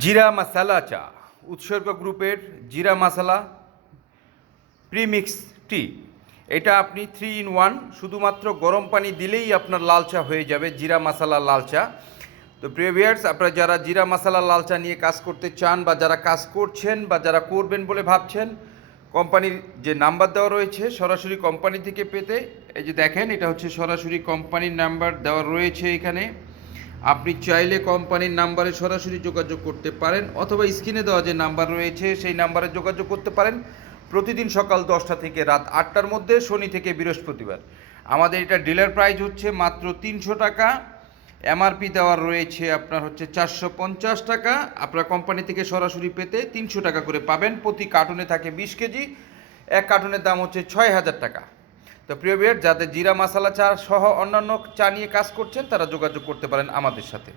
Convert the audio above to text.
জিরা মশালা চা উৎসর্গ গ্রুপের জিরা মশালা প্রিমিক্স টি। এটা আপনি 3 in 1, শুধুমাত্র গরম পানি দিলেই আপনার লাল চা হয়ে যাবে, জিরা মশালা লাল চা। তো প্রিয় ভিউয়ার্স, আপনারা যারা জিরা মশালা লাল চা নিয়ে কাজ করতে চান বা যারা কাজ করছেন বা যারা করবেন বলে ভাবছেন, কোম্পানির যে নাম্বার দেওয়া রয়েছে সরাসরি কোম্পানি থেকে পেতে, এই যে দেখেন এটা হচ্ছে সরাসরি কোম্পানির নাম্বার দেওয়া রয়েছে এখানে। আপনি চাইলে কোম্পানির নাম্বারে সরাসরি যোগাযোগ করতে পারেন অথবা স্ক্রিনে দেওয়া যে নাম্বার রয়েছে সেই নাম্বারে যোগাযোগ করতে পারেন। প্রতিদিন সকাল 10টা থেকে রাত 8টার মধ্যে, শনি থেকে বৃহস্পতিবার। আমাদের এটা ডিলার প্রাইস হচ্ছে মাত্র 300 টাকা। এমআরপি দেওয়ার রয়েছে আপনার হচ্ছে 450 টাকা। আপনার কোম্পানি থেকে সরাসরি পেতে 300 টাকা করে পাবেন। প্রতি কার্টুনে থাকে 20 কেজি। এক কার্টুনের দাম হচ্ছে 6000 টাকা। তো প্রিয় ভিউয়ার, যাদের জিরা মশালা চা সহ অন্যান্য চা নিয়ে কাজ করছেন তারা যোগাযোগ করতে পারেন আমাদের সাথে।